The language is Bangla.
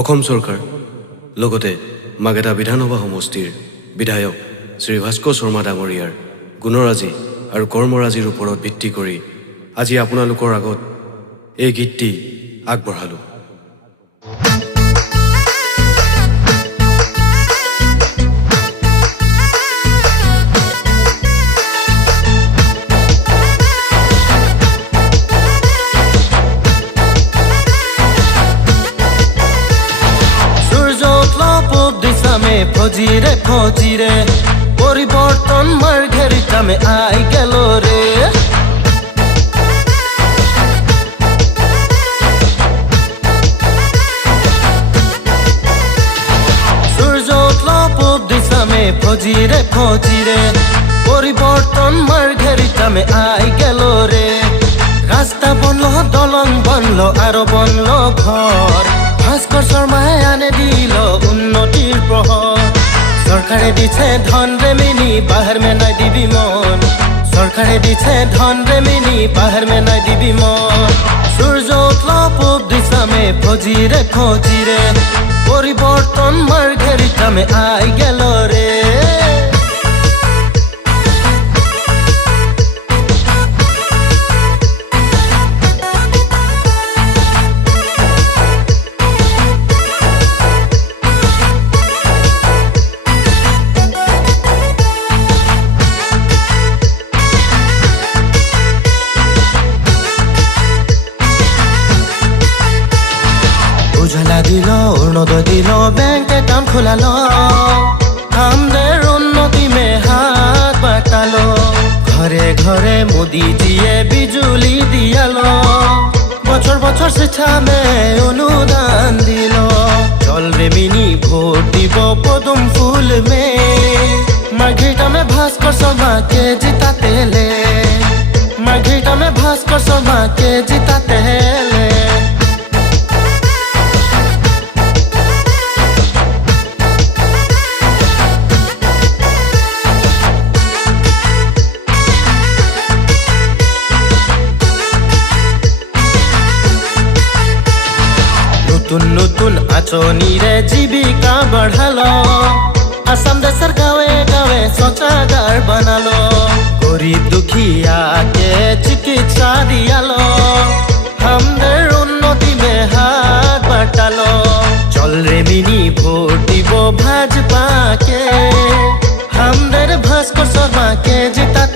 অসম চৰকাৰ লগতে মাগেটা বিধানসভা সমষ্টিৰ বিধায়ক শ্ৰী ভাস্কৰ শৰ্মা ডাঙৰীয়াৰ গুণৰাজি আৰু কৰ্মৰাজিৰ ওপৰত ভিত্তি কৰি আজি আপোনালোকৰ আগত এই গীতটি আগবঢ়ালোঁ। ফজিরে ফজিরে পরিবর্তন মার ঘেরিটামে আই গেল রে। সূর্য উঠল পূব দিশামে ফজিরে ফজিরে পরিবর্তন মার ঘেরিটামে আই গেল রে। রাস্তা বনল দলং বনল আরো বনল ঘর, ভাস্কর শর্মায় আনে দিল উন্নতির প্রহর। সরকারে দিছে ধন রেমিনি বাহার মে নাই দিবি মন, সরকারে দিছে ধন রেমিনি বাহার মে নাই দিবি মন। সূর্য উঠল পূব দিশামে ফজিরে ফজিরে পরিবর্তন মার ঘেরিটামে আই গেল রে। উজালা দিল অরুণোদয় দিল ব্যাংক অ্যাকাউন্ট খোলালো, আমাদের উন্নতি মে হাত বাটালো। ঘরে ঘরে মোদি দিয়ে বিজুলি দিয়ালো, বছর বছর শিক্ষা মে অনুদান দিল। চল রে মিনি ভোট দিব পদুম ফুল মে, মার্ঘেরিটা মে ভাস্কর শর্মা কে জিতাতে ले, মার্ঘেরিটা মে ভাস্কর শর্মা কে জিতাতে ले। নতুন নতুন আঁচনিরে জীবিকা বাড়ালো, আসাম দেশের গাঁৱে গাঁৱে শৌচাগার বানালো। গরিব দুখিয়াকে চিকিৎসা দিয়ালো, আমাদের উন্নতি মে হাত বাটালো। চল রে মিনি ভোট দিব ভাজপাকে, আমাদের ভাস্কর শর্মাকে জিতাতে